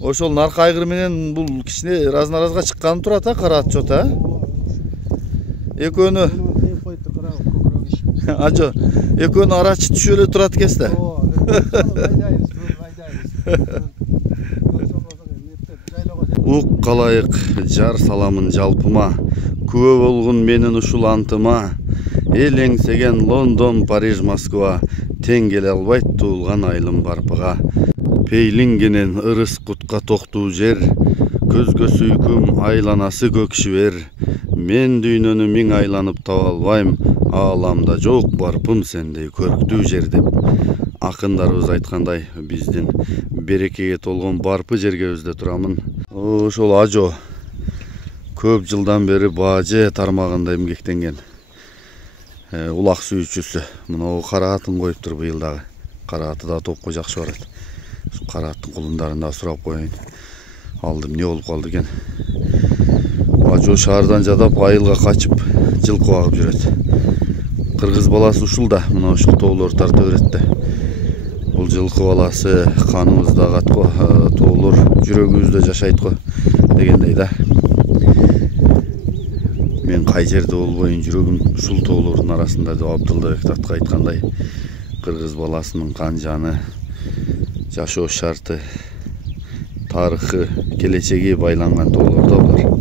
Ошол наркы айгыр менен бул кичине разнаразга чыкканы турат а, кара ат жот а. Экөөнү ажо, экөөнү арачы түшүп эле турат экенсиз да. Ук калайык жар саламын жалпыма, күбө болгон менин ушул антыма. Эл эңсеген Лондон, Париж, Москва, тең келе албайт туулган айылым барпыга. Пейлингенен ырыс кутка токтуу жер, көзгө сүйкүм айланасы көк шибер. Мен дүйнөнү миң айланып таба албайм, ааламда жок барпым сендей көрктүү жер деп. Акындарыбыз айткандай, биздин берекеге толгон барпы жергебизде турамын. Ошол ажо көп жылдан бери баажы тармагында эмгектенген улак сүйүүчүсү. Мына кара атын коюптур быйыл дагы. Кара аты да топко жакшы барат. Кара аттын кулундарын да сурап коеюн. Алдым не болуп калды экен. Ажо шаардан жадап айылга качып жылкы багып жүрөт. Кыргыз баласы ушул да, мына ушул тоолорду тарта берет да. Бул жылкы баласы каныбызда катко, тоолор жүрөгүбүздө жашайт го дегендей да. Мен кай жерде болбойн, жүрөгүм ушул тоолордун арасында деп Абдылдабек атка айткандай, кыргыз баласынын кан жаны, жашоо шарты, тарыхы, келечеги байланган тоолордо булар.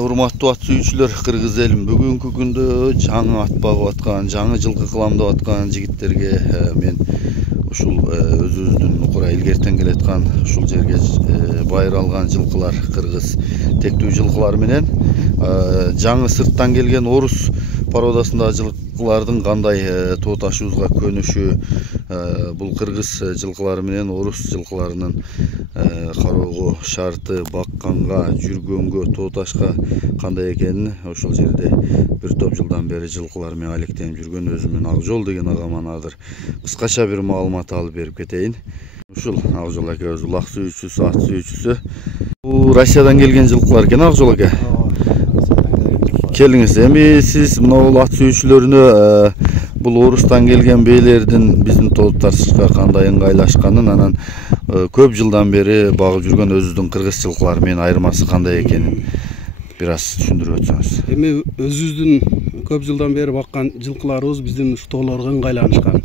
Урматтуу ат сүйүүчүлөр, кыргыз элим бүгүнкү күндө жаңы ат багып аткан, жаңы жылкы кылам деп аткан жигиттерге мен ушул өзүбүздүн кура илгертен келаткан ушул жерге байыр алган жылкылар, кыргыз тектүү жылкылар менен жаңы сырттан келген орус породасындагы жылкылардын кандай тоо ташыбызга көнүшү, бул кыргыз жылкылары менен орус жылкыларынын кароого, шарты, бакканга, жүргөнгө, тоо ташка кандай экенин ошол жерде бир топ жылдан бери жылкылар менен алектенип жүргөн өзүмдүн Акжол деген агаман азыр кыскача бир маалымат алып берип кетейин. Ушул Акжол акебиз улак сүйүүчүсү, ат сүйүүчүсү. Бул Россиядан келген жылкылар экен Акжол аке. Келиңиз, эми сиз мына ат сүйүүчүлөрүнө бул орустан келген бейлердин биздин тоо ташка кандай ыңгайлашканын, анан көп жылдан бери багып жүргөн өзүбүздүн кыргыз жылкылары менен айырмасы кандай экенин бир аз түшүндүрүп өтсөңүз. Эми өзүбүздүн көп жылдан бери баккан жылкыларыбыз биздин ушу тоолорго ыңгайланышкан.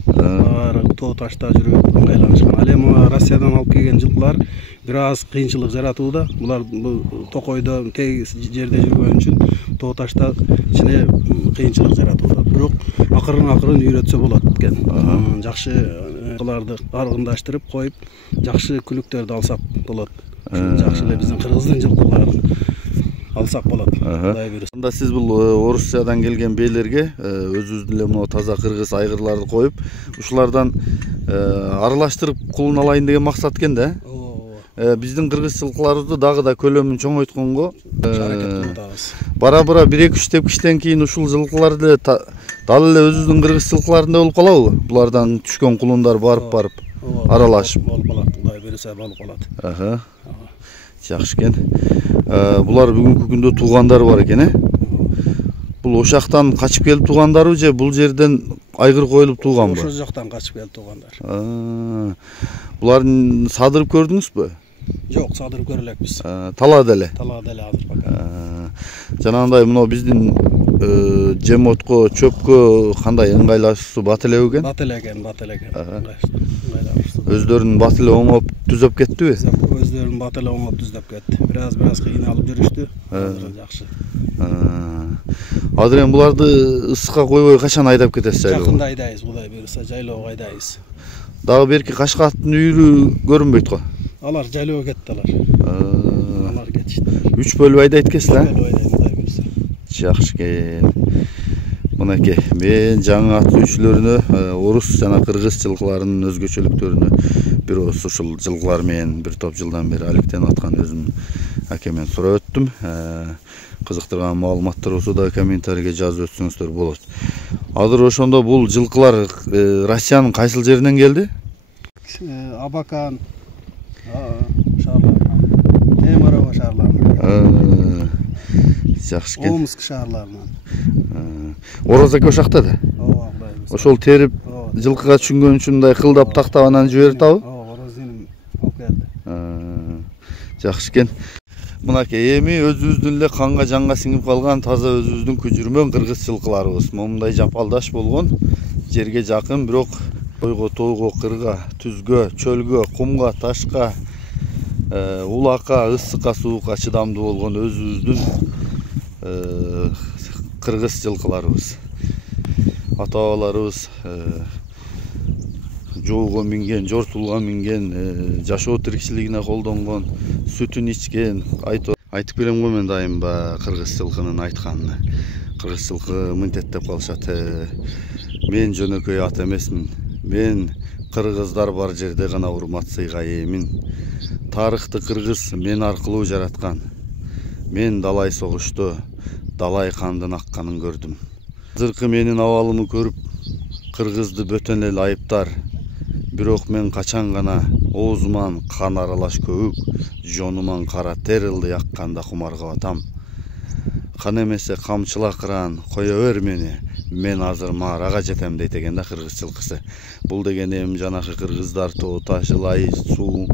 Тоо ташта жүрүп ыңгайланышкан. Ал эми Россиядан алып келген жылкылар бир аз кыйынчылык жаратууда. Булар токойдо тегиз жерде жүргөн үчүн тоо ташта кичине кыйынчылык жаратууда. Бирок акырын үйрөтсө болот экен. Жакшы жылкыларды аргындаштырып коюп, жакшы күлүктөрдү алсак болот. Жакшы эле биздин кыргыздын жылкыларын алсак болот. Кудай буйруса. Анда сиз бул Орусиядан келген бейлерге өзүбүздүн эле могу таза кыргыз айгырларды коюп, ушулардан аралаштырып кулун алайын деген максат экен да. биздин кыргыз жылкыларыбызды дагы да көлөмүн чоңойтконго аракет кылып атабыз. бара бир 2-3 тепкичтен кийин ушул жылкыларды дал эле өзүбүздүн кыргыз жылкыларындай болуп калабы? Булардан түшкөн кулундар барып аралашып болуп калат. Кудай берсе болуп калат. Жакшы экен. Булар бүгүнкү күндө туугандар бар экен, Бул ошактан качып келип туугандарбы же бул жерден айгыр коюлуп тууганбы? Ошол жактан качып келип туугандар. Буларын садырып көрдүңүзбү? Жок, садырып көрө элекпиз. Талаада эле. Талаада эле азыр пока. Жанагындай мына биздин жемотко, чөпкө кандай ыңгайлашуусу бат эле экен? Бат эле экен. Ыңгайлашты. Өздөрүнүн бат эле оңоп түзөп кеттиби? Өздөрүнүн бат эле оңоп түзөп кетти. Бираз кыйналып жүрүштү. Азыр жакшы. Азыр эми буларды ысыкка койбой качан айдап кетесиз жайлоого? Жакында айдайбыз, Кудай буйруса жайлоого айдайбыз. Дагы берки Кашкаттын үйрү көрүнбөйт го? Алар жайлоого кетти алар. Кетишти. 3 бөлүп айдайт экенсиз, Кудай буйруса. Жакшы экен. Мынакей, мен жаңы ат сүйүүчүлөрүнө орус жана кыргыз жылкыларынын өзгөчөлүктөрүнө бир ушул жылкылар менен бир топ жылдан бери алектенип аткан өзүм акемен сурап өттүм. Кызыктырган маалыматтар болсо да комментарийге жазып өтсөңүздөр болот. Азыр ошондо бул жылкылар Россиянын кайсыл жеринен келди? Абакан, шаарларынан, Темирова шаарларынан. Жакшы экен. Омск шаарларынан. Орозаке ошакта да. Кудай буйруса. Ошол терип жылкыга түшүнгөн үчүн мындай кылдап тактап анан жиберип атабы? Орозинин алып келди. Жакшы экен. Мынакей эми өзүбүздүн эле канга жанга сиңип калган таза өзүбүздүн күжүрмөн кыргыз жылкыларыбыз. Момундай жапалдаш болгон, жерге жакын, бирок ойго, тоого, кырга, түзгө, чөлгө, кумга, ташка, улакка, ысыкка, суукка чыдамдуу болгон өзүбүздүн кыргыз жылкыларыбыз. Ата-бабаларыбыз жоого минген, жортулга минген, жашоо тирикчилигине колдонгон, сүтүн ичкен, айтып келем го мен дайым кыргыз жылкынын айтканын. Кыргыз жылкы мынтет деп калышат. Мен жөнөкөй ат эмесмин. Мен кыргыздар бар жерде гана урмат сыйга ээмин. Тарыхты кыргыз мен аркылуу жараткан. Мен далай согушту, далай кандын акканын көрдүм. Азыркы менин абалымы көрүп, кыргызды бөтөн эле айыптар. Бирок мен качан гана оозуман кан аралаш көбүк, жонуман кара тер ылдый акканда кумарга батам. Кан эмесе камчыла кыран, кое бер мени. Мен азыр маарага жетем дейт экен да кыргыз жылкысы. Бул деген эми жанакы кыргыздар тоо таш, ылай, суу,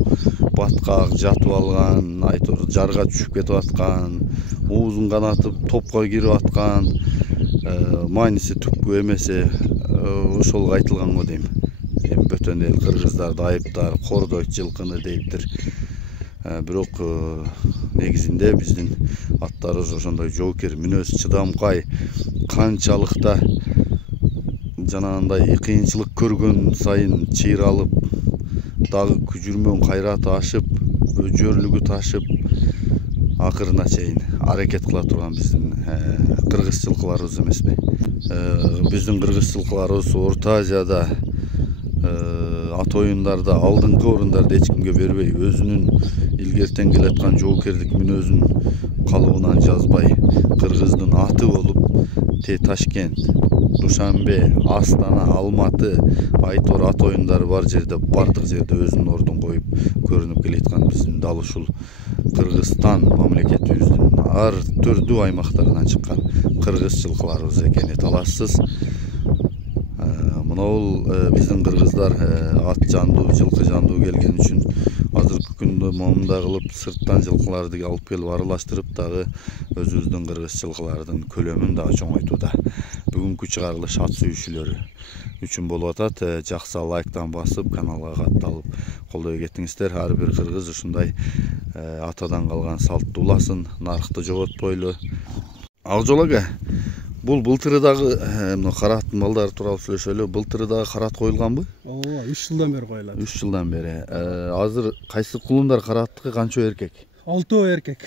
баткак жатып алган, айтор жарга түшүп кетип аткан, оозун канатып топко кирип аткан, мааниси түпкү эмесе ошолго айтылган го дейм. Эми бөтөн эл кыргыздарды айыптар, кордойт жылкыны дейиптир. Бирок негизинде биздин аттарыбыз ошондой жоокер мүнөз, чыдамкай, канчалык да жанагындай кыйынчылык көргөн сайын чыйралып, дагы күжүрмөн кайраты ашып, өжөрлүгү ташып, акырына чейин аракет кыла турган биздин кыргыз жылкыларыбыз эмеспи? Биздин кыргыз жылкыларыбыз Орто Азияда ат оюндарда алдыңкы орундарды эч кимге бербей, өзүнүн илгертен келаткан жоокерлик мүнөзүн калыбынан жазбай, кыргыздын аты болуп, Ташкент, Душанбе, Астана, Алматы, айтор ат оюндары бар жерде, бардык жерде өзүнүн ордун коюп көрүнүп келаткан биздин дал ушул Кыргызстан мамлекетибиздин ар түрдүү аймактарынан чыккан кыргыз жылкыларыбыз экени талашсыз. Мына бул биздин кыргыздар ат жандуу, жылкы жандуу келген үчүн азыркы күндө момундай кылып сырттан жылкыларды алып келип аралаштырып дагы өзүбүздүн кыргыз жылкылардын көлөмүн дагы чоңойтууда. Бүгүнкү чыгарылыш ат сүйүүчүлөрү үчүн болуп атат. Жакса лайктан басып, каналга катталып колдой кетиңиздер. Ар бир кыргыз ушундай атадан калган салттуу уласын, нарыкты жоготпойлу. Акжол ака, бул былтыры дагы мына караттын балдары тууралуу сүйлөшөлү. Былтыры дагы карат коюлганбы? Ооба, 3 жылдан бери коюлат. 3 жылдан бери. Азыр кайсы кулундар караттыкы канча эркек? 6 эркек.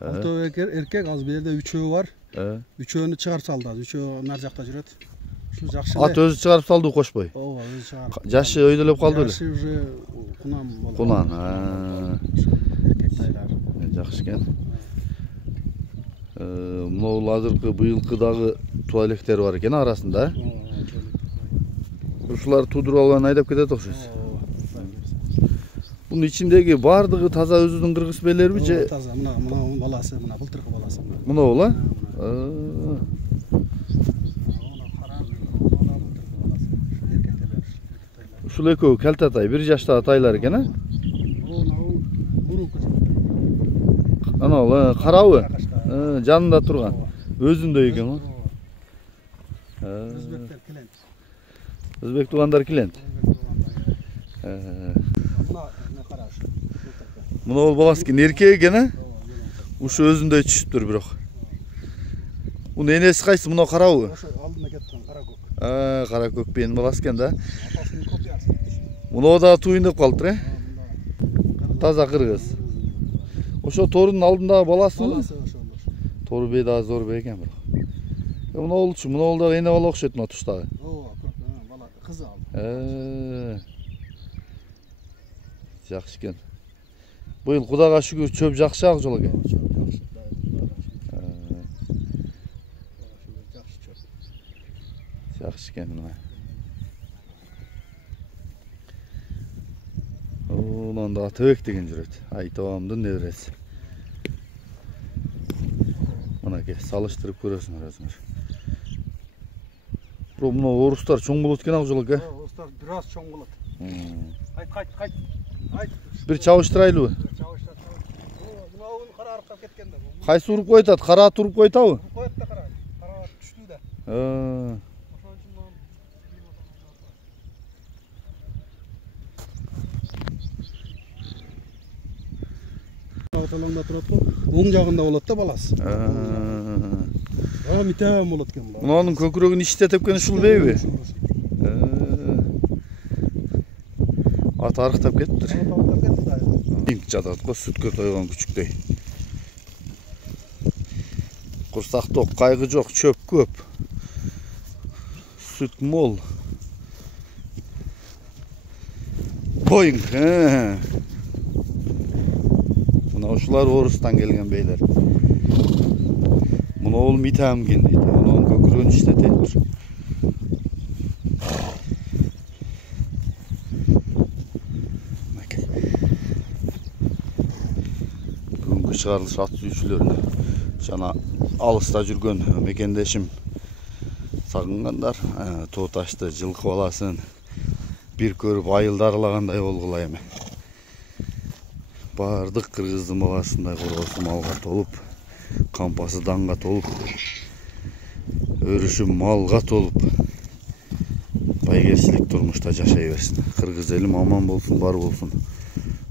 6 эркек, азыр бу жерде 3 бар. 3-өнү чыгарып салды. 3 нар жакта жүрөт. Ушул жакшы. Ат өзү чыгарып салды кошпой. Ооба, өзү чыгарып. Жашы өйдөлөп калды беле? Жашы уже кунан болду. Кунан. Жакшы экен. Мынау азыркы быйылкы дагы туалеттер бар экен арасында. Ушулар тудуруп алган айдап кетет окшойт. Bunun içindeki bardыгы таза өзүнүн кыргыз белерби же? Таза, мына баласы, мына былтыркы баласы. Мына ола? Ушул экөө келте атай, 1 жаштагы тайлар экен, а? Ана ола, карабы? Жанында турган. Өзүндө экен го. Өзбектер килент. Өзбек туугандар килент. Мына ол баласы экен, эркек экен, а? Ушу өзүндөй түшүптүр бирок. Мунун энеси кайсы? Мына карабы? Ошо алдына кеткен кара көк. Кара көкпенин баласы экен да. Атасынын копиясы. Мына да туйундап калыптыр, э? Таза кыргыз. Ошо торунун алдындагы баласы? Баласы ошо. Торубей да Зорбей экен бирок. Мына олчу, мына ол да эне бала окшойт мына туштагы. Бала кызы алды. Жакшы экен. Быйыл Кудайга шүгүр чөп жакшы ак жол экен. Жакшы экен мына. Онан да Атыбек деген жүрөт. Айтабамдын небереси. Мынакей салыштырып көрөсүңөр өзүңөр. Бирок мына орустар чоң болот экен ак жол экен. Орустар бир аз чоң болот. Кайт. Бир чабыштырайлыбы? Мынауын кара аркап кеткен да. Кайсы уруп койтат? Кара туруп койтабы? Коет да кара. Кара түштү да. Аталаңда турат го. Оң жагында болот да баласы. Митем болот экен бул. Мунун көкүрөгүн ичте тепкен ушул бейби? Ат арыктап кетиптир. Инк жатат го, сүткө тойгон күчүктөй. Курсак ток, кайгы жок, чөп көп. Сүт мол. Боинг. Мына ушулар орустан келген бейлер. Мына ол митамген дейт. Мунун көкүрөгүн иштетет. Бүгүнкү чыгарылыш ат сүйүүчүлөрүнө жана алыста жүргөн мекендешим сагынгандар тоо ташты жылкы баласын бир көрүп айылды аралагандай болгула эми. Бардык кыргыздын баласындай коргосу малга толуп, кампасы данга толуп, өрүшү малга толуп, байгерчилик турмушта жашай берсин. Кыргыз элим аман болсун, бар болсун.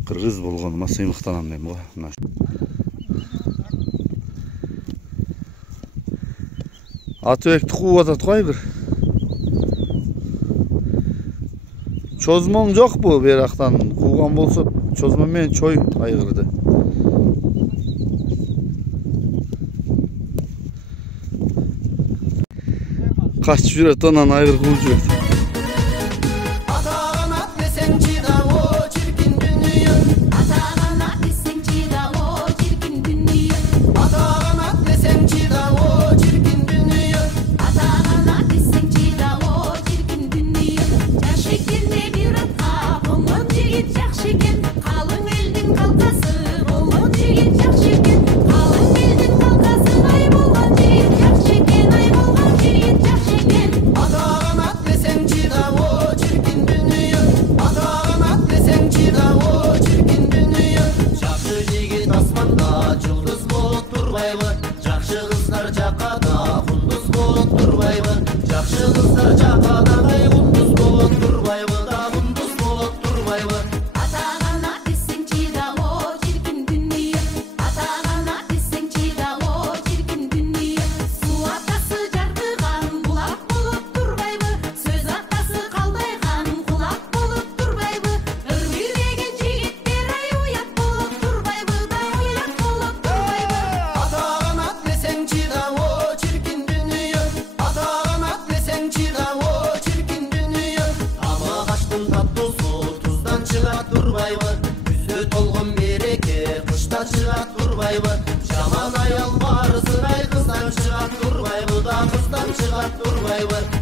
Кыргыз болгонума сыймыктанам дейм го. Атыбекти кууп атат го айгыр. Чозмоң жокпу? Берактан кууган болсо чозмо менен чой айгырды. Качып жүрөт, анан айгыр кууп жүрөт. чыгат турбайбы, жаман аял бар сырай кыздан чыгат турбайбы, да кыздан чыгат турбайбы.